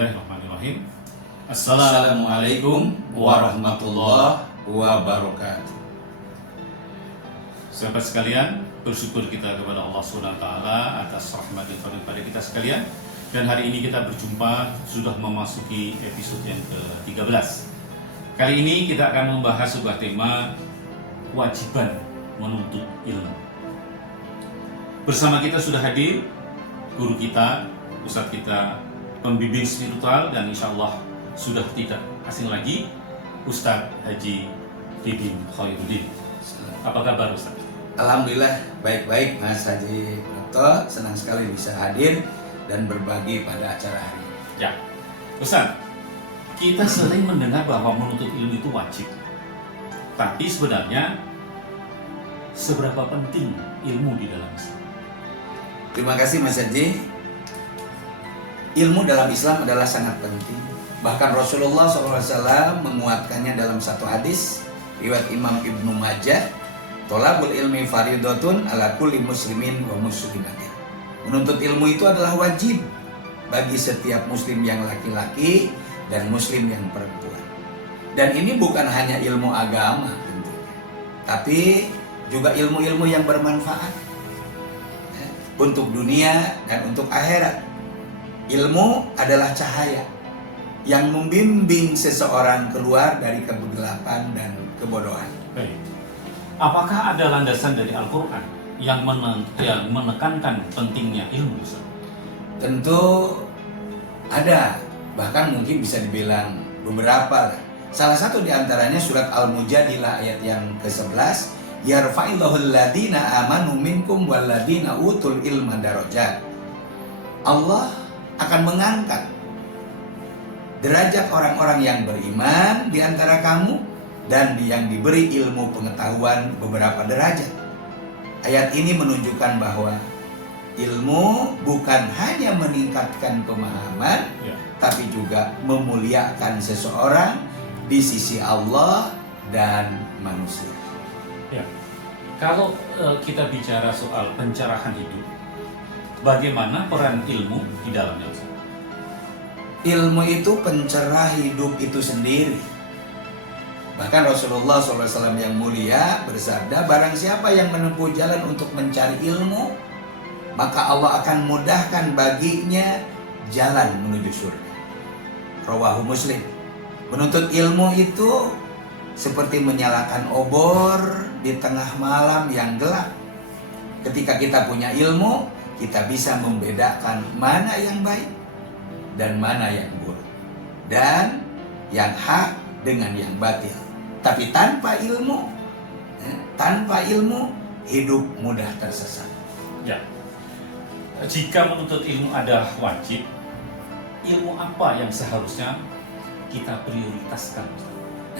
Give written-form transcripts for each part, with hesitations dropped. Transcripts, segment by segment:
Bismillahirrahmanirrahim. Assalamualaikum warahmatullahi wabarakatuh. Sahabat sekalian, bersyukur kita kepada Allah SWT atas rahmat dan fadil pada kita sekalian. Dan hari ini kita berjumpa sudah memasuki episode yang ke-13. Kali ini kita akan membahas sebuah tema kewajiban menuntut ilmu. Bersama kita sudah hadir guru kita, ustadz kita, pembimbing spiritual, dan insya Allah sudah tidak asing lagi, Ustadz Haji Didin Khairuddin. Apa kabar Ustadz? Alhamdulillah baik-baik Mas Haji Prato, senang sekali bisa hadir dan berbagi pada acara hari ini. Ya, Ustadz, kita sering mendengar bahwa menuntut ilmu itu wajib. Tapi sebenarnya seberapa penting ilmu di dalam Islam? Terima kasih Mas Haji. Ilmu dalam Islam adalah sangat penting. Bahkan Rasulullah SAW menguatkannya dalam satu hadis riwayat Imam Ibnu Majah, "Thalabul ilmi faridatun ala kulli muslimin wa muslimatin." Menuntut ilmu itu adalah wajib bagi setiap muslim yang laki-laki dan muslim yang perempuan. Dan ini bukan hanya ilmu agama tentunya, tapi juga ilmu-ilmu yang bermanfaat untuk dunia dan untuk akhirat. Ilmu adalah cahaya yang membimbing seseorang keluar dari kegelapan dan kebodohan. Baik. Apakah ada landasan dari Al-Quran yang menekankan pentingnya ilmu, Ustaz? Tentu ada, bahkan mungkin bisa dibilang beberapa lah. Salah satu diantaranya surat Al-Mujadilah ayat yang ke-11, "Yarfa'illahul ladina amanu minkum wal ladina utul ilma darajat." Allah akan mengangkat derajat orang-orang yang beriman di antara kamu dan yang diberi ilmu pengetahuan beberapa derajat. Ayat ini menunjukkan bahwa ilmu bukan hanya meningkatkan pemahaman, tapi juga memuliakan seseorang di sisi Allah dan manusia. Ya. Kalau kita bicara soal pencerahan hidup, bagaimana peran ilmu di dalamnya? Ilmu itu pencerah hidup itu sendiri. Bahkan Rasulullah SAW yang mulia bersabda, "Barang siapa yang menempuh jalan untuk mencari ilmu, maka Allah akan mudahkan baginya jalan menuju surga." Rawahu Muslim. Menuntut ilmu itu seperti menyalakan obor di tengah malam yang gelap. Ketika kita punya ilmu, kita bisa membedakan mana yang baik dan mana yang buruk, dan yang hak dengan yang batil. Tapi tanpa ilmu hidup mudah tersesat. Ya. Jika menuntut ilmu adalah wajib, ilmu apa yang seharusnya kita prioritaskan?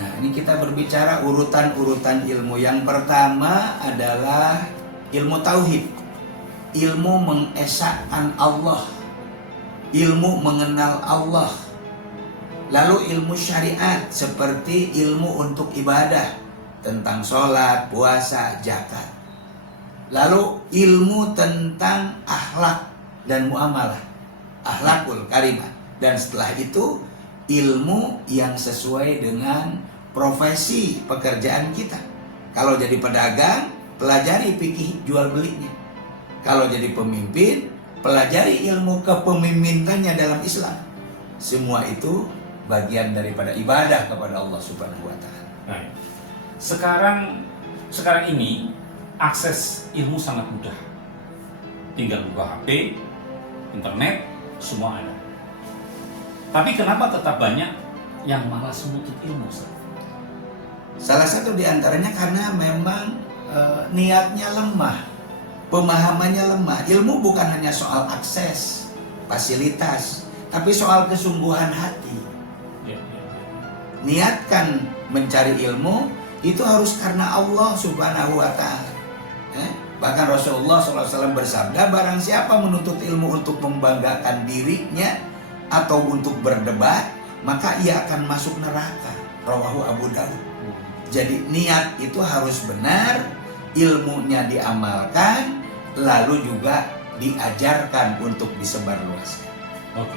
Nah, ini kita berbicara urutan-urutan ilmu. Yang pertama adalah ilmu tauhid. Ilmu mengesahkan Allah, ilmu mengenal Allah. Lalu ilmu syariat seperti ilmu untuk ibadah tentang sholat, puasa, zakat. Lalu ilmu tentang akhlak dan muamalah, akhlakul karimah. Dan setelah itu ilmu yang sesuai dengan profesi pekerjaan kita. Kalau jadi pedagang, pelajari fikih jual belinya. Kalau jadi pemimpin, pelajari ilmu kepemimpinannya dalam Islam. Semua itu bagian daripada ibadah kepada Allah Subhanahu wa Ta'ala. Nah, sekarang ini akses ilmu sangat mudah. Tinggal buka HP, internet, semua ada. Tapi kenapa tetap banyak yang malas menuntut ilmu, Ustaz? Salah satu diantaranya karena memang niatnya lemah. Pemahamannya lemah. Ilmu bukan hanya soal akses, fasilitas, tapi soal kesungguhan hati. Niatkan mencari ilmu itu harus karena Allah Subhanahu wa Ta'ala. Bahkan Rasulullah SAW bersabda, "Barang siapa menuntut ilmu untuk membanggakan dirinya atau untuk berdebat, maka ia akan masuk neraka." Rawahu Abu Dawud. Jadi niat itu harus benar, ilmunya diamalkan, lalu juga diajarkan untuk disebarluaskan. Oke.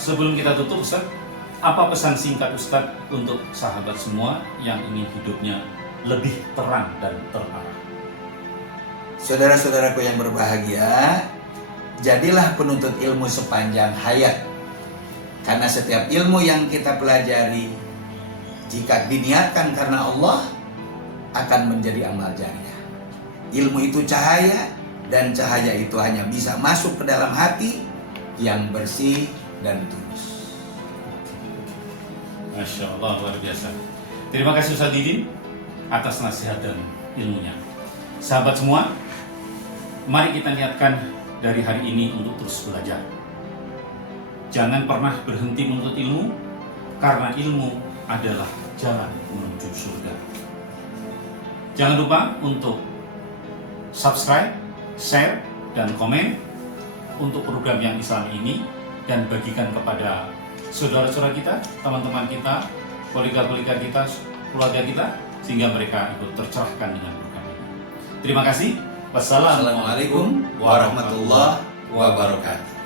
Sebelum kita tutup, Ustaz, apa pesan singkat Ustaz untuk sahabat semua yang ingin hidupnya lebih terang dan terarah? Saudara-saudaraku yang berbahagia, jadilah penuntut ilmu sepanjang hayat. Karena setiap ilmu yang kita pelajari, jika diniatkan karena Allah, akan menjadi amal jariah. Ilmu itu cahaya, dan cahaya itu hanya bisa masuk ke dalam hati yang bersih dan tulus. Masya Allah, luar biasa. Terima kasih Ustaz Didin atas nasihat dan ilmunya. Sahabat semua, mari kita niatkan dari hari ini untuk terus belajar. Jangan pernah berhenti menuntut ilmu, karena ilmu adalah jalan menuju surga. Jangan lupa untuk subscribe, share, dan komen untuk program yang Islam ini, dan bagikan kepada saudara-saudara kita, teman-teman kita, kolega-kolega kita, keluarga kita, sehingga mereka ikut tercerahkan dengan program ini. Terima kasih. Wassalamualaikum warahmatullahi wabarakatuh.